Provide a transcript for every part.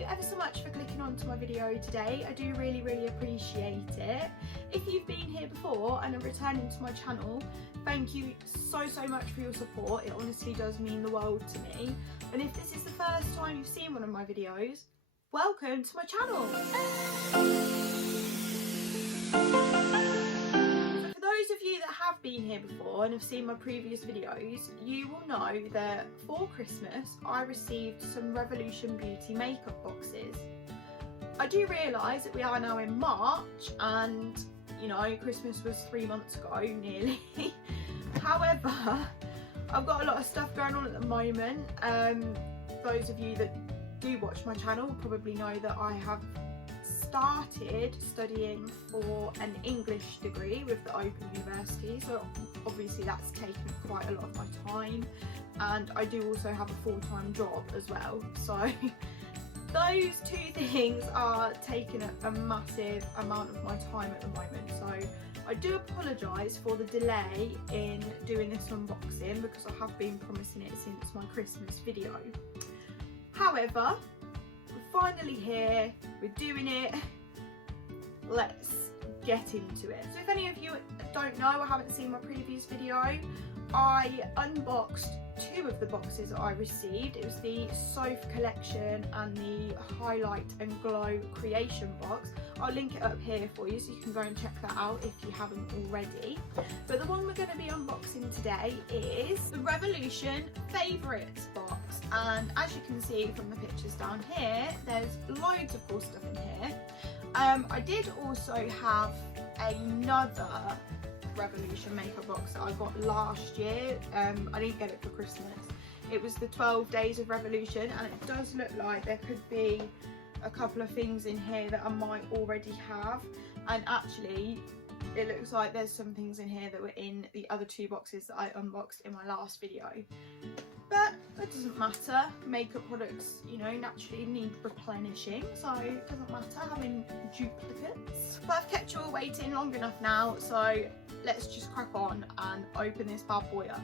you ever so much for clicking onto my video today. I do really appreciate it. If you've been here before and are returning to my channel, thank you so much for your support. It honestly does mean the world to me. And if this is the first time you've seen one of my videos, welcome to my channel. For those of you that have been here before and have seen my previous videos, you will know that for Christmas I received some Revolution Beauty makeup boxes. I do realise that we are now in March and, you know, Christmas was 3 months ago nearly. However, I've got a lot of stuff going on at the moment. Those of you that do watch my channel probably know that I have started studying for an English degree with the Open University, so obviously that's taken quite a lot of my time, and I do also have a full-time job as well, so those two things are taking a massive amount of my time at the moment. So I do apologise for the delay in doing this unboxing because I have been promising it since my Christmas video. However, we're finally here, we're doing it, let's get into it. So if any of you don't know or haven't seen my previous video, I unboxed two of the boxes that I received. It was the Xoxo collection and the Highlight and Glow creation box. I'll link it up here for you so you can go and check that out if you haven't already. But the one we're going to be unboxing today is the Revolution Favourites box, and as you can see from the pictures down here, there's loads of cool stuff in here. I did also have another Revolution makeup box that I got last year. I didn't get it for Christmas. It was the 12 Days of Revolution, and it does look like there could be a couple of things in here that I might already have, and actually it looks like there's some things in here that were in the other two boxes that I unboxed in my last video. But it doesn't matter, makeup products, you know, naturally need replenishing, so it doesn't matter having duplicates. But I've kept you all waiting long enough now, so let's just crack on and open this bad boy up.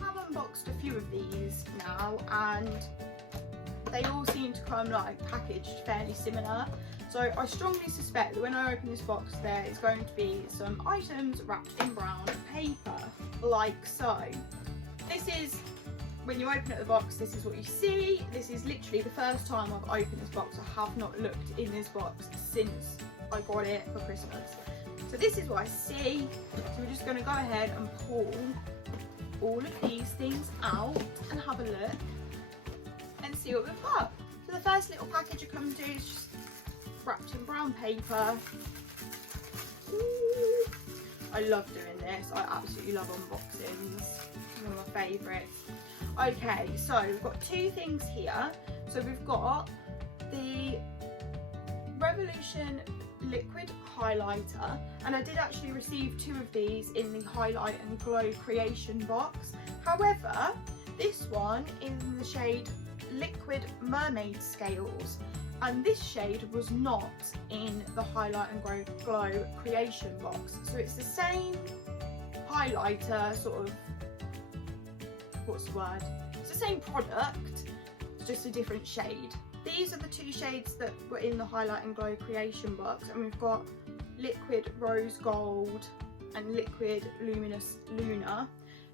I have unboxed a few of these now, and they all seem to come like packaged fairly similar. So I strongly suspect that when I open this box there is going to be some items wrapped in brown paper, like so. This is, when you open up the box, this is what you see. This is literally the first time I've opened this box. I have not looked in this box since I got it for Christmas. So this is what I see. So we're just going to go ahead and pull all of these things out and have a look and see what we've got. So the first little package it comes to is just wrapped in brown paper. Ooh. I love doing this. I absolutely love unboxings. One of my favourites. Okay, so we've got two things here. So we've got the Revolution liquid highlighter, and I did actually receive two of these in the Highlight and Glow creation box. However, this one is in the shade Liquid Mermaid Scales, and this shade was not in the Highlight and Glow creation box. So it's the same highlighter, sort of, what's the word? It's the same product, it's just a different shade. These are the two shades that were in the Highlight and Glow creation box, and we've got Liquid Rose Gold and Liquid Luminous Lunar.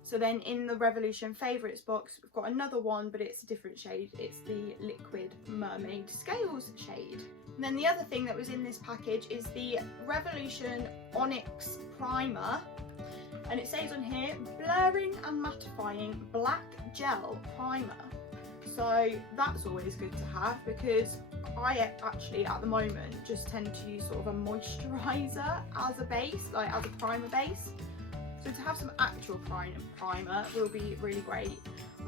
So then in the Revolution Favourites box, we've got another one, but it's a different shade. It's the Liquid Mermaid Scales shade. And then the other thing that was in this package is the Revolution Onyx Primer. And it says on here, blurring and mattifying black gel primer. So that's always good to have, because I actually at the moment just tend to use sort of a moisturiser as a base, like as a primer base. So to have some actual primer will be really great.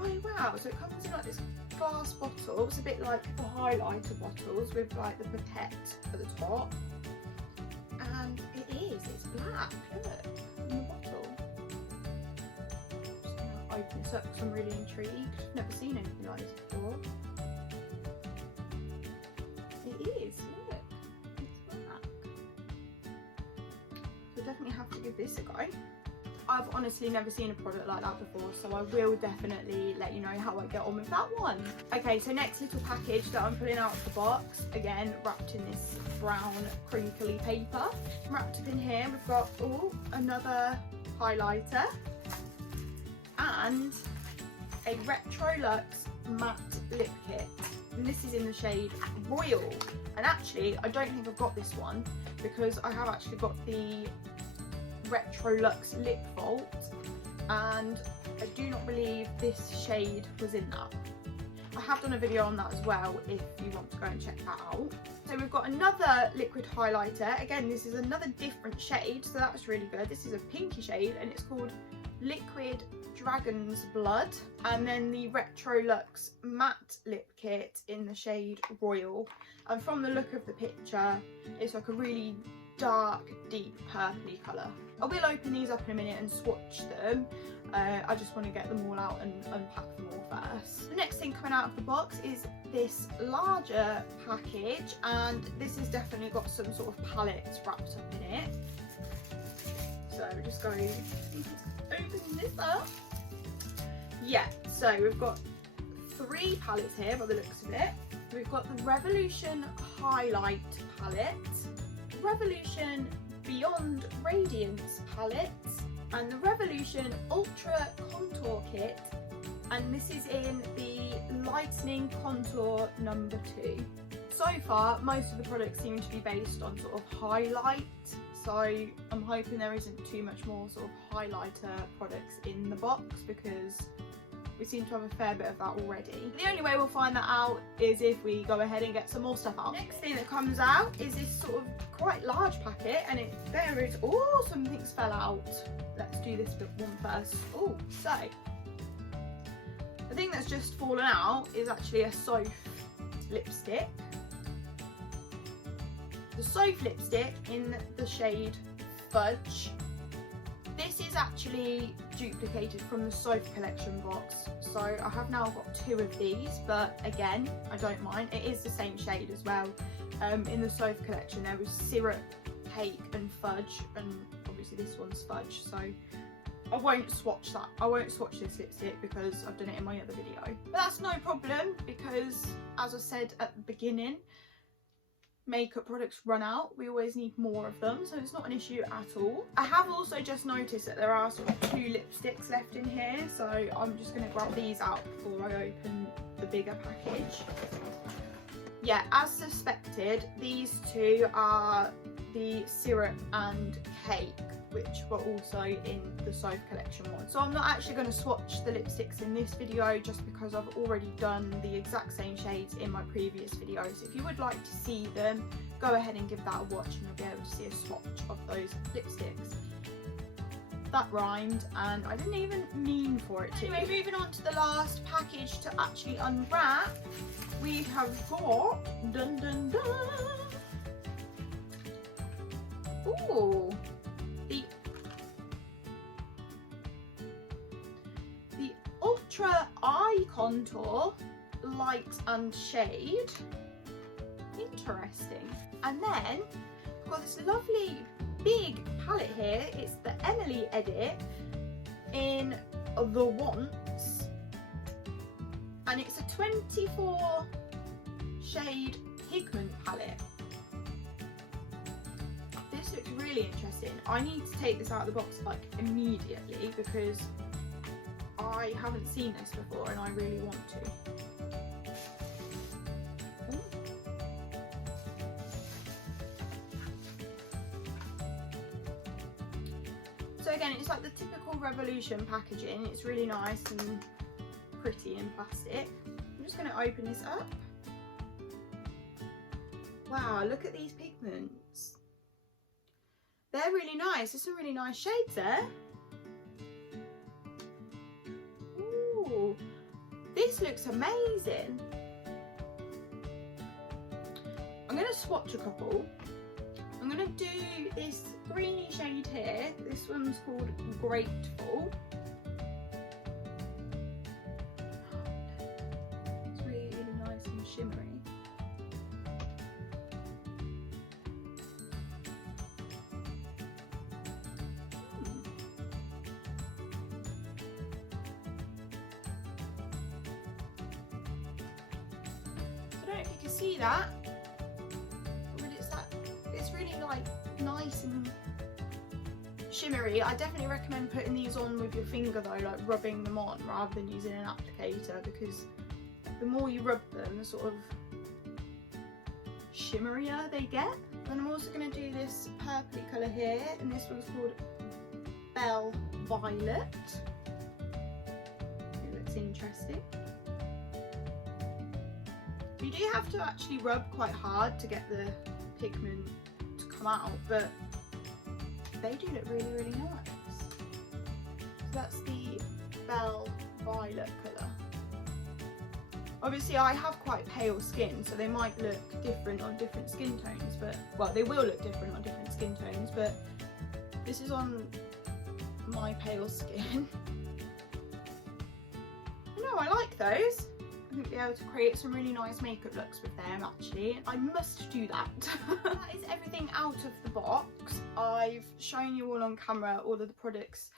Oh wow, so it comes in like this glass bottle. It's a bit like the highlighter bottles with like the pipette at the top. And it's black, look, in the bottle. Just gonna open this up because I'm really intrigued. Never seen anything like this before. It is, look, it's black. So definitely have to give this a go. I've honestly never seen a product like that before, so I will definitely let you know how I get on with that one. Okay, so next little package that I'm pulling out of the box, again wrapped in this brown crinkly paper. Wrapped up in here we've got another highlighter and a Retrolux matte lip kit, and this is in the shade Royal. And actually I don't think I've got this one because I have actually got the Retrolux lip vault, and I do not believe this shade was in that. I have done a video on that as well if you want to go and check that out. So we've got another liquid highlighter. Again, this is another different shade, so that's really good. This is a pinky shade and it's called Liquid Dragon's Blood. And then the Retrolux matte lip kit in the shade Royal. And from the look of the picture, it's like a really dark, deep purpley colour. I will open these up in a minute and swatch them. I just want to get them all out and unpack them all first. The next thing coming out of the box is this larger package, and this has definitely got some sort of palettes wrapped up in it. So we're just going to open this up. Yeah, so we've got 3 palettes here by the looks of it. We've got the Revolution Highlight palette, Revolution Beyond Radiance palette, and the Revolution Ultra Contour Kit, and this is in the Lightening Contour number 2. So far, most of the products seem to be based on sort of highlight, so I'm hoping there isn't too much more sort of highlighter products in the box because we seem to have a fair bit of that already. The only way we'll find that out is if we go ahead and get some more stuff out. Next thing that comes out is this sort of quite large packet, and there is, something's fell out. Let's do this one first. So the thing that's just fallen out is actually a Xoxo lipstick. The Xoxo lipstick in the shade Fudge. This is actually duplicated from the Xoxo collection box, so I have now got 2 of these, but again, I don't mind. It is the same shade as well. In the Xoxo collection there was syrup, cake and fudge, and obviously this one's fudge, so I won't swatch that. I won't swatch this lipstick because I've done it in my other video. But that's no problem because, as I said at the beginning, makeup products run out. We always need more of them, so it's not an issue at all. I have also just noticed that there are sort of 2 lipsticks left in here, so I'm just going to grab these out before I open the bigger package. Yeah, as suspected, these 2 are the syrup and cake, which were also in the Xoxo collection one. So I'm not actually going to swatch the lipsticks in this video just because I've already done the exact same shades in my previous videos. If you would like to see them, go ahead and give that a watch and you'll be able to see a swatch of those lipsticks. That rhymed and I didn't even mean for it to. Anyway, moving on to the last package to actually unwrap, we have got dun dun dun. Ooh, the Ultra Eye Contour Light and Shade. Interesting. And then we've got this lovely big palette here. It's the Emily edit in The Wants, and it's a 24 shade pigment palette. This looks really interesting. I need to take this out of the box like immediately because I haven't seen this before and I really want to. So again, it's like the typical Revolution packaging. It's really nice and pretty in plastic. I'm just going to open this up. Wow, look at these pigments. They're really nice. There's some really nice shades there. Ooh, this looks amazing. I'm going to swatch a couple. I'm going to do this greeny shade here. This one's called Grateful. It's really nice and shimmery. see that? I mean, it's really like nice and shimmery. I definitely recommend putting these on with your finger though, like rubbing them on rather than using an applicator, because the more you rub them, the sort of shimmerier they get. And I'm also going to do this purpley colour here, and this one's called Bell Violet. It looks interesting. You do have to actually rub quite hard to get the pigment to come out, but they do look really, really nice. So that's the Bell Violet colour. Obviously I have quite pale skin, so they might look different on different skin tones, but, well, they will look different on different skin tones, but this is on my pale skin. No, I like those. I think we'll be able to create some really nice makeup looks with them actually. I must do that. That is everything out of the box. I've shown you all on camera all of the products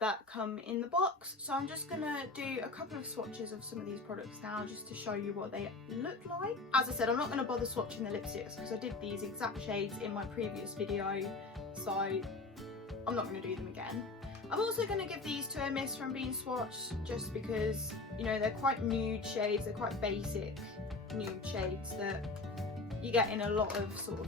that come in the box, so I'm just gonna do a couple of swatches of some of these products now just to show you what they look like. As I said, I'm not going to bother swatching the lipsticks because I did these exact shades in my previous video, so I'm not going to do them again. I'm also going to give these to a miss from being swatched just because, you know, they're quite nude shades, they're quite basic nude shades that you get in a lot of sort of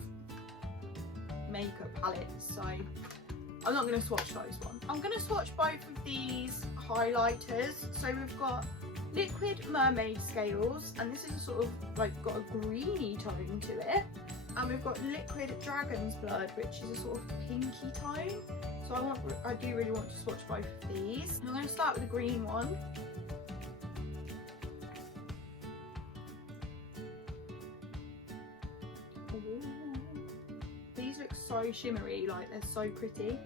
makeup palettes, so I'm not going to swatch those ones. I'm going to swatch both of these highlighters. So we've got Liquid Mermaid Scales, and this is sort of like got a greeny tone to it. And we've got Liquid Dragon's Blood, which is a sort of pinky tone. So I do really want to swatch both of these. And I'm going to start with the green one. Ooh. These look so shimmery, like they're so pretty.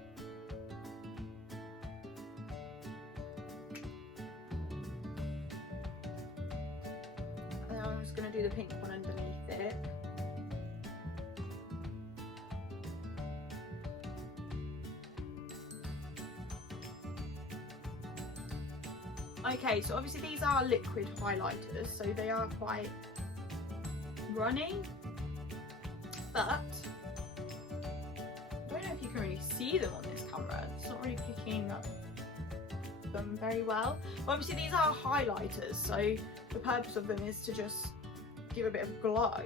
And I'm just going to do the pink one underneath it. Okay, so obviously these are liquid highlighters, so they are quite runny, but I don't know if you can really see them on this camera. It's not really picking up them very well. But obviously these are highlighters, so the purpose of them is to just give a bit of glow.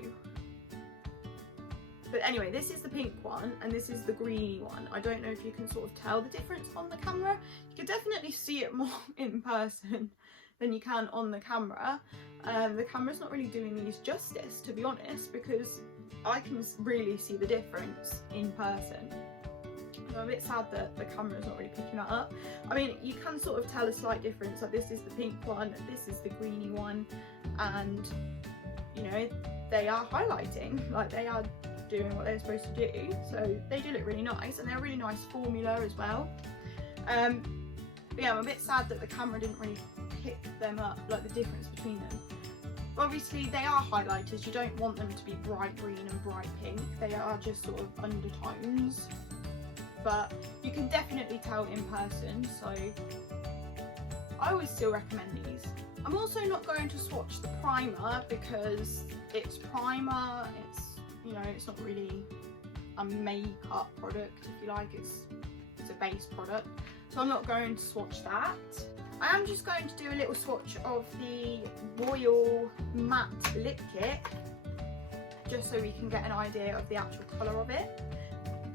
But anyway, this is the pink one and this is the greeny one. I don't know if you can sort of tell the difference on the camera. You can definitely see it more in person than you can on the camera. The camera's not really doing these justice, to be honest, because I can really see the difference in person. I'm a bit sad that the camera's not really picking that up. I mean, you can sort of tell a slight difference, like this is the pink one, this is the greeny one, and you know, they are highlighting, like they are doing what they're supposed to do, so they do look really nice, and they're a really nice formula as well. But yeah, I'm a bit sad that the camera didn't really pick them up, like the difference between them. But obviously they are highlighters, you don't want them to be bright green and bright pink, they are just sort of undertones, but you can definitely tell in person, so I always still recommend these. I'm also not going to swatch the primer because it's primer, it's, you know, it's not really a makeup product, if you like, it's a base product, so I'm not going to swatch that. I am just going to do a little swatch of the Royal Matte Lip Kit, just so we can get an idea of the actual colour of it.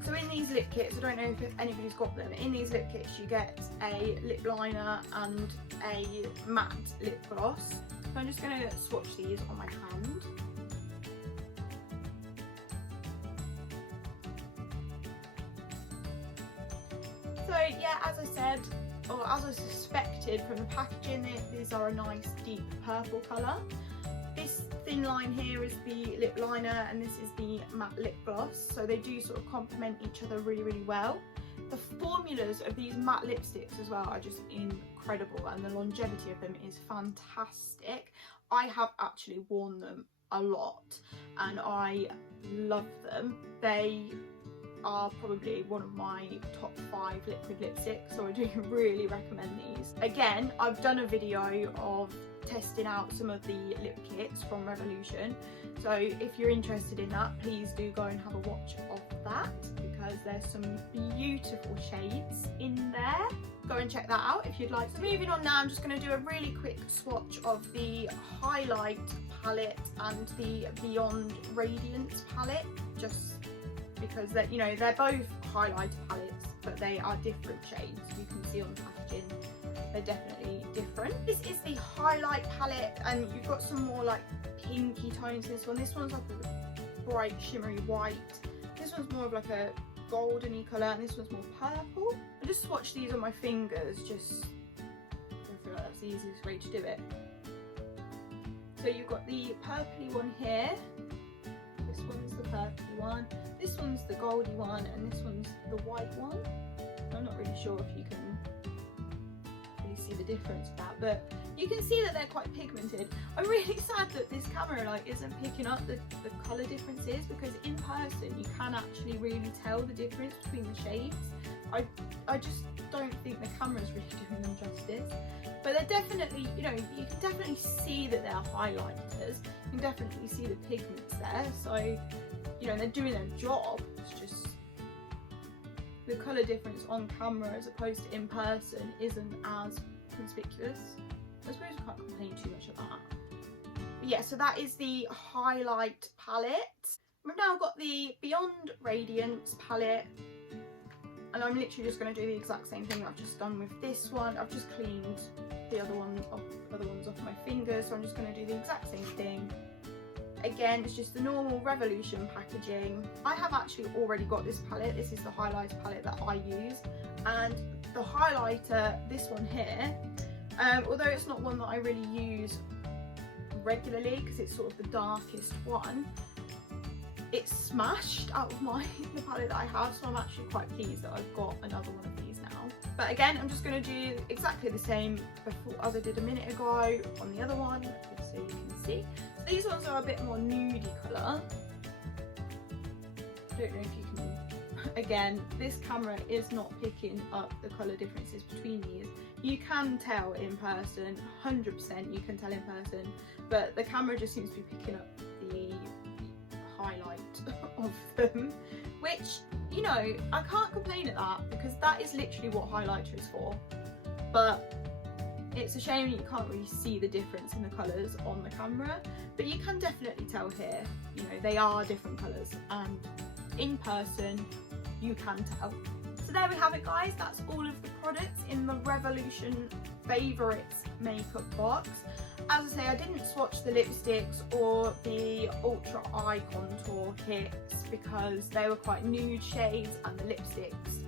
So in these lip kits, I don't know if anybody's got them, in these lip kits you get a lip liner and a matte lip gloss. So I'm just going to swatch these on my hand. So yeah, as I said, or as I suspected from the packaging, these are a nice deep purple colour. This thin line here is the lip liner and this is the matte lip gloss, so they do sort of complement each other really, really well. The formulas of these matte lipsticks as well are just incredible, and the longevity of them is fantastic. I have actually worn them a lot and I love them. They are probably one of my top 5 liquid lipsticks, so I do really recommend these. Again, I've done a video of testing out some of the lip kits from Revolution, so if you're interested in that, please do go and have a watch of that, because there's some beautiful shades in there. Go and check that out if you'd like. So moving on now, I'm just going to do a really quick swatch of the highlight palette and the Beyond Radiance palette, just because they're, you know, they're both highlighter palettes, but they are different shades. You can see on the packaging they're definitely different. This is the highlight palette, and you've got some more like pinky tones in this one. This one's like a bright shimmery white. This one's more of like a goldeny colour, and this one's more purple. I just swatch these on my fingers, just I feel like that's the easiest way to do it. So you've got the purpley one here. This one's the purpley one. This one's the goldy one, and this one's the white one. I'm not really sure if you can really see the difference of that, but you can see that they're quite pigmented. I'm really sad that this camera like isn't picking up the colour differences, because in person you can actually really tell the difference between the shades. I just don't think the camera's really doing them justice. But they're definitely, you know, you can definitely see that they're highlighters. You can definitely see the pigments there. So, you know, they're doing their job. It's just the colour difference on camera as opposed to in person isn't as conspicuous. I suppose I can't complain too much of that. But yeah, so that is the highlight palette. We've now got the Beyond Radiance palette. And I'm literally just going to do the exact same thing I've just done with this one. I've just cleaned the other ones off my fingers, so I'm just going to do the exact same thing. Again, it's just the normal Revolution packaging. I have actually already got this palette. This is the highlighter palette that I use. And the highlighter, this one here, although it's not one that I really use regularly because it's sort of the darkest one, it's smashed out of the palette that I have, so I'm actually quite pleased that I've got another one of these now. But again, I'm just going to do exactly the same as I did a minute ago on the other one, just so you can see. So these ones are a bit more nudie colour. I don't know if you can, again, this camera is not picking up the colour differences between these. You can tell in person, 100% you can tell in person, but the camera just seems to be picking up the highlight of them, which, you know, I can't complain at that, because that is literally what highlighter is for. But it's a shame you can't really see the difference in the colours on the camera, but you can definitely tell here, you know, they are different colours, and in person you can tell. So there we have it, guys. That's all of the products in the Revolution Favourites makeup box. As I say, I didn't swatch the lipsticks or the Ultra Eye Contour kits because they were quite nude shades, and the lipsticks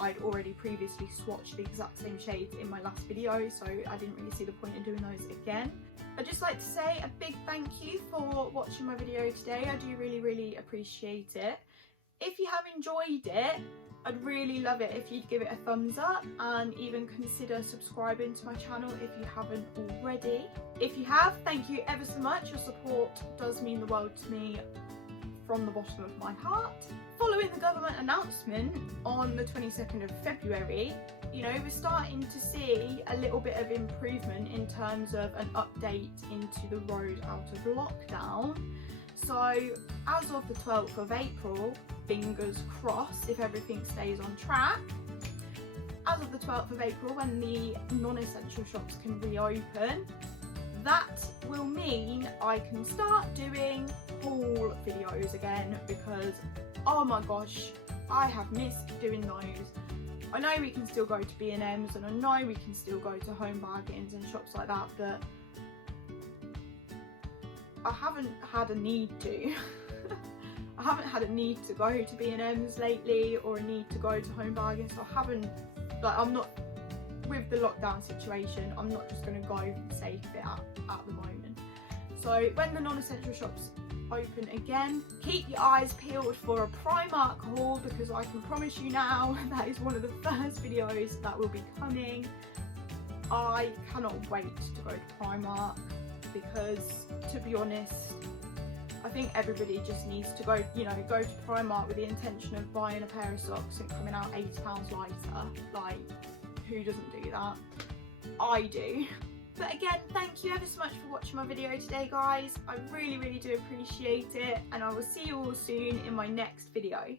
I'd already previously swatched the exact same shades in my last video, so I didn't really see the point in doing those again. I'd just like to say a big thank you for watching my video today. I do really appreciate it. If you have enjoyed it, I'd really love it if you'd give it a thumbs up, and even consider subscribing to my channel if you haven't already. If you have, thank you ever so much. Your support does mean the world to me from the bottom of my heart. Following the government announcement on the 22nd of February, you know, we're starting to see a little bit of improvement in terms of an update into the road out of lockdown. So as of the 12th of April, fingers crossed if everything stays on track, as of the 12th of April, when the non-essential shops can reopen, that will mean I can start doing haul videos again, because oh my gosh, I have missed doing those. I know we can still go to B&M's, and I know we can still go to Home Bargains and shops like that, but I haven't had a need to. I haven't had a need to go to B&M's lately, or a need to go to Home Bargains. So I haven't, like, I'm not, with the lockdown situation, I'm not just going to go for the sake of it at the moment. So when the non-essential shops open again, keep your eyes peeled for a Primark haul, because I can promise you now that is one of the first videos that will be coming. I cannot wait to go to Primark, because to be honest, I think everybody just needs to go, you know, go to Primark with the intention of buying a pair of socks and coming out £80 lighter. Like, who doesn't do that? I do. But again, thank you ever so much for watching my video today, guys. I really, really do appreciate it, and I will see you all soon in my next video.